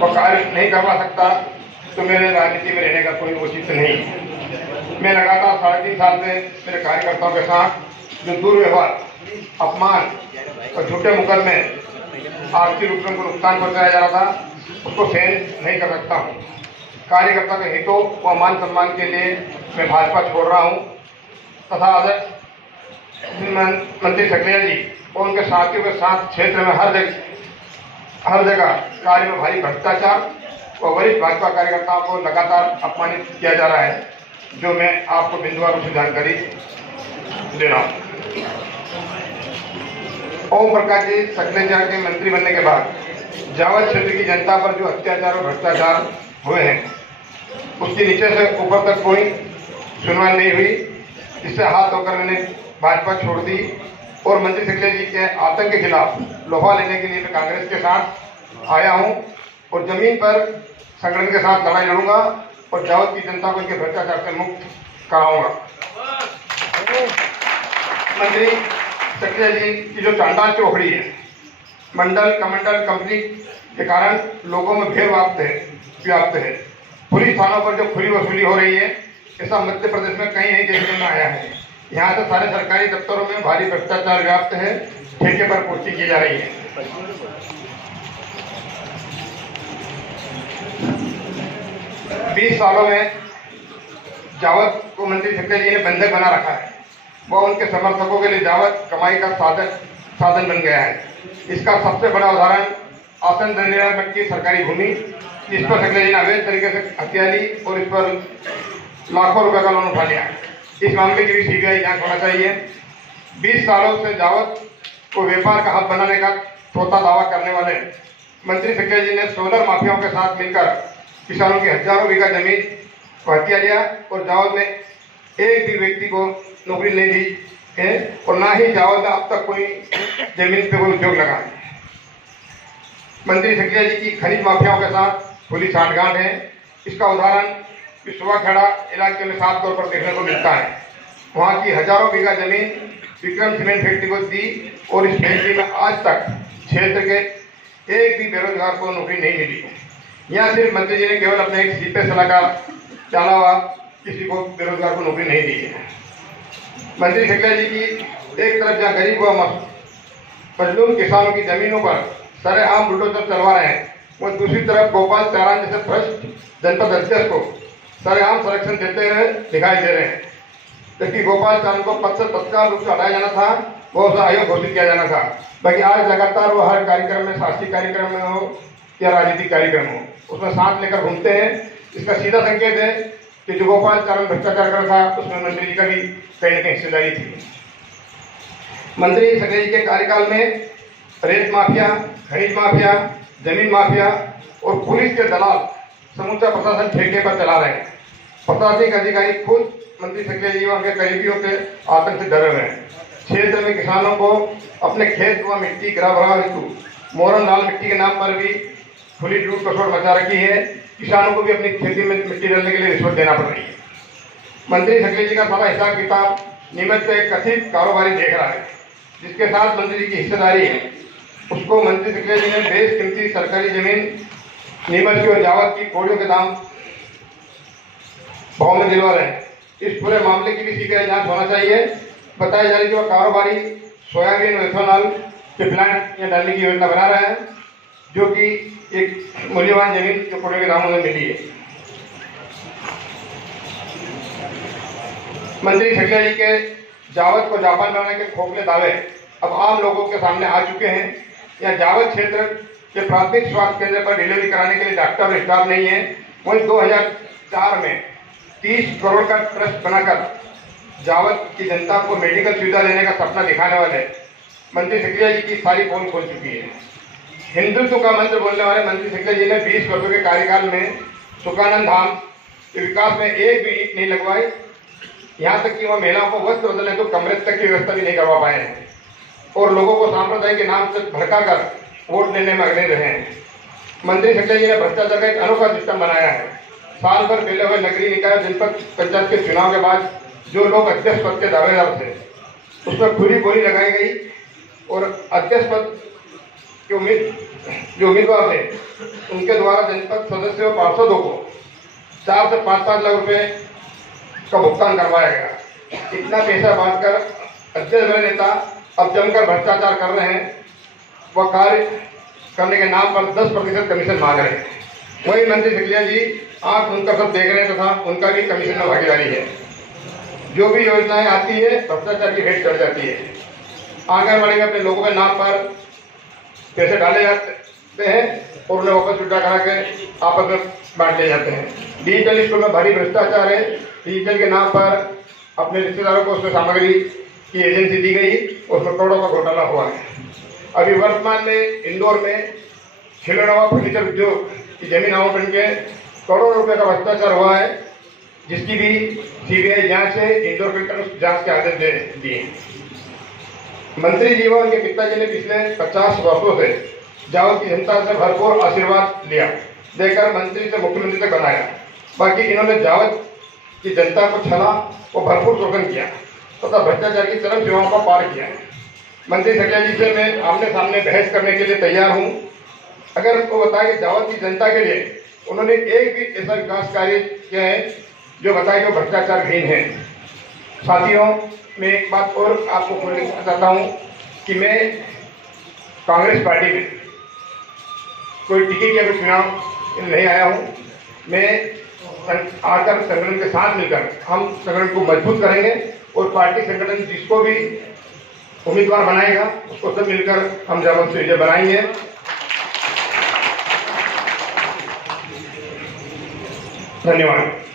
व कार्य नहीं करवा सकता तो मेरे राजनीति में रहने का कोई औचित्य नहीं। मैं लगातार 3.5 साल से मेरे कार्यकर्ताओं के साथ जो दुर्व्यवहार, अपमान और झूठे मुकदमे आर्थिक रूप से उनको नुकसान पहुंचाया जा रहा था, उसको सहन नहीं कर सकता हूँ। कार्यकर्ता के हितों व मान सम्मान के लिए मैं भाजपा छोड़ रहा हूँ तथा मंत्री सकलेचा जी और उनके साथियों के साथ क्षेत्र में हर जगह कार्य में भारी भ्रष्टाचार व वरिष्ठ भाजपा कार्यकर्ताओं को लगातार अपमानित किया जा रहा है, जो मैं आपको बिंदुवार रूप से जानकारी दे रहा हूँ। ओम प्रकाश जी सकलेचा के मंत्री बनने के बाद जावल क्षेत्र की जनता पर जो अत्याचार और भ्रष्टाचार हुए हैं, उसकी नीचे से ऊपर तक कोई सुनवाई नहीं हुई, जिससे हाथ धोकर मैंने भाजपा छोड़ दी और मंत्री सकलेचा जी के आतंक के खिलाफ लोहा लेने के लिए मैं कांग्रेस के साथ आया हूं और जमीन पर संगठन के साथ लड़ाई लड़ूंगा और जावल की जनता को इनके भ्रष्टाचार से मुक्त कराऊंगा। मंत्री सकलेचा जी की जो चांडाल चौकड़ी है, मंडल कमंडल कंपनी के कारण लोगों में भय व्याप्त है। पुलिस थानों पर जो खुली वसूली हो रही है, ऐसा मध्य प्रदेश में कहीं नहीं देखने में आया है। यहाँ से सारे सरकारी दफ्तरों में भारी भ्रष्टाचार व्याप्त है, ठेके पर पूर्ति की जा रही है। 20 सालों में जावत को मंत्री सकलेचा जी ने बंधक बना रखा है। वह उनके समर्थकों के लिए जावत कमाई का साधन बन गया है। इसका सबसे बड़ा उदाहरण आसन दंडेरामठ की सरकारी भूमि, जिस पर सकलेचा जी ने अवैध तरीके से हत्या ली और इस पर लाखों रुपए का लोन उठा लिया। इस मामले की भी सीबीआई जांच होना चाहिए। 20 सालों से जावत को व्यापार का हब बनाने का चौथा दावा करने वाले मंत्री सकलेचा जी ने सोलर माफियाओं के साथ मिलकर किसानों की हजारों बीघा जमीन को हत्या लिया और जावत में एक भी व्यक्ति को नौकरी नहीं दी है और ना ही जावत में अब तक कोई जमीन पे कोई उद्योग लगा है। मंत्री सकलेचा जी की खनिज माफियाओं के साथ खुली साठगांठ है। इसका उदाहरण सुवाखेड़ा इलाके में साफ तौर पर देखने को मिलता है। वहाँ की हजारों बीघा जमीन विक्रम सीमेंट फैक्ट्री को दी और इस फैक्ट्री में आज तक क्षेत्र के एक भी बेरोजगार को नौकरी नहीं मिली। यहाँ सिर्फ मंत्री जी ने केवल अपने एक सीपे सलाहकार के अलावा किसी को बेरोजगार को नौकरी नहीं दी है। मंत्री सकलेचा जी की एक तरफ जहाँ गरीब व मजलूम किसानों की जमीनों पर सरेआम बुलडोजर चलवा रहे हैं, वह दूसरी तरफ गोपाल चारण जैसे भ्रष्ट जनपद अध्यक्ष को सरेआम संरक्षण देते हुए दिखाई दे रहे हैं। जबकि गोपाल चारण को पद से तत्काल रूप से हटाया जाना था, वो उसे आयोग घोषित किया जाना था। बाकी आज लगातार वो हर कार्यक्रम में, शासकीय कार्यक्रम में हो या राजनीतिक कार्यक्रम हो, उसमें साथ लेकर घूमते हैं। इसका सीधा संकेत है कि जो गोपाल चारण भ्रष्टाचार कर था, उसमें मंत्री जी का भी कहीं न कहीं हिस्सेदारी थी। मंत्री सकलेचा जी के कार्यकाल में रेत माफिया, खनिज माफिया, जमीन माफिया और पुलिस के दलाल समूचा प्रशासन ठेके पर चला रहे हैं। प्रशासनिक अधिकारी खुद मंत्री सकलेचा जी और उनके करीबियों के आतंक से डरे हुए हैं। क्षेत्र में किसानों को अपने खेत व मिट्टी गिरा हेतु मोरन लाल मिट्टी के नाम पर भी खुली लूट खसोट मचा रखी है। किसानों को भी अपनी खेती में मिट्टी डालने के लिए रिश्वत देना पड़ रही है। मंत्री सकलेचा जी का सारा हिसाब किताब नीमच का एक कथित कारोबारी देख रहा है, जिसके साथ मंत्री जी की हिस्सेदारी है। उसको मंत्री सकलेचा जी ने बेशकीमती सरकारी जमीन नीमच की और जावत की कोड़ियों के दाम भाव में दिलवा रहे हैं। इस पूरे मामले की भी सीबीआई जांच होना चाहिए। बताया जा रहा है कि वह कारोबारी सोयाबीन और इथेनॉल के प्लांट यहाँ डालने की योजना बना रहे हैं, जो कि एक मूल्यवान जमीन जो कोड़ियों के दामों में मिली है। मंत्री सकलेचा जी के जावत को जापान बनाने के खोखले दावे अब आम लोगों के सामने आ चुके हैं। यहाँ जावत क्षेत्र के प्राथमिक स्वास्थ्य केंद्र पर डिलीवरी कराने के लिए डॉक्टर और स्टाफ नहीं है। वहीं 2004 में 30 करोड़ का ट्रस्ट बनाकर जावत की जनता को मेडिकल सुविधा देने का सपना दिखाने वाले मंत्री सकलेचा जी की सारी पोल खोल चुकी है। हिंदुत्व का मंत्र बोलने वाले मंत्री सकलेचा जी ने 20 वर्षों के कार्यकाल में सुखानंद धाम के विकास में एक भी ईंट नहीं लगवाई। यहाँ तक कि वह महिलाओं को वस्त्र बदलने तो कमरे तक की व्यवस्था भी नहीं करवा पाए हैं और लोगों को सांप्रदायिक के नाम से भड़काकर वोट लेने में अग्रणी रहे हैं। मंत्री सकलेचा जी ने भ्रष्टाचार का एक अनोखा सिस्टम बनाया है। साल भर पहले हुए नगरीय निकाय जनपद पंचायत के चुनाव के बाद जो लोग अध्यक्ष पद के दावेदार थे, उसमें खुली बोली लगाई गई और अध्यक्ष पद जो उम्मीदवार थे उनके द्वारा जनपद सदस्य और पार्षदों को 4 से 5 लाख रुपए का भुगतान करवाया गया। इतना पैसा बांटकर अध्यक्ष दल नेता अब जमकर भ्रष्टाचार कर रहे हैं। वह कार्य करने के नाम पर 10% कमीशन मांग रहे हैं। वही मंत्री सिकलिया जी आंख उनका सब देख रहे हैं तथा उनका भी कमीशन में भागीदारी है। जो भी योजनाएं आती है भ्रष्टाचार की भेंट चढ़ जाती है। आंगनबाड़ी में अपने लोगों के नाम पर पैसे डाले जाते हैं और उन्हें वापस उल्टा करा के आपस में बांट ले जाते हैं। डिजिटल स्कूल में भारी भ्रष्टाचार है। डिजिटल के नाम पर अपने रिश्तेदारों को उसमें सामग्री की एजेंसी दी गई, उसमें करोड़ों का घोटाला हुआ है। अभी वर्तमान में इंदौर में खिलौना फर्नीचर उद्योग की जमीन आवंटन के करोड़ों रुपए का भ्रष्टाचार हुआ है, जिसकी भी सीबीआई जांच है। इंदौर कलेक्टर ने जांच के आदेश दे दिए। मंत्री जी व उनके पिताजी ने पिछले 50 वर्षों से जावत की जनता से भरपूर आशीर्वाद लिया, देकर मंत्री से मुख्यमंत्री तक बनाया। बाकी इन्होंने जावत की जनता को छला और भरपूर शोषण किया तथा भ्रष्टाचार की चरम सीमाओं को पार किया। मंत्री सिकलिया जी से मैं आमने सामने बहस करने के लिए तैयार हूँ। अगर वो बताए कि जावत की जनता के लिए उन्होंने एक भी ऐसा विकास कार्य किया है जो बताए कि भ्रष्टाचार विहीन है। साथियों, मैं एक बात और आपको खोलना चाहता हूँ कि मैं कांग्रेस पार्टी में कोई टिकट या कोई चुनाव नहीं आया हूँ। मैं आकर संगठन के साथ मिलकर हम संगठन को मजबूत करेंगे और पार्टी संगठन जिसको भी उम्मीदवार बनाएगा उसको सब मिलकर हम जावत से विजय बनाएंगे। धन्यवाद।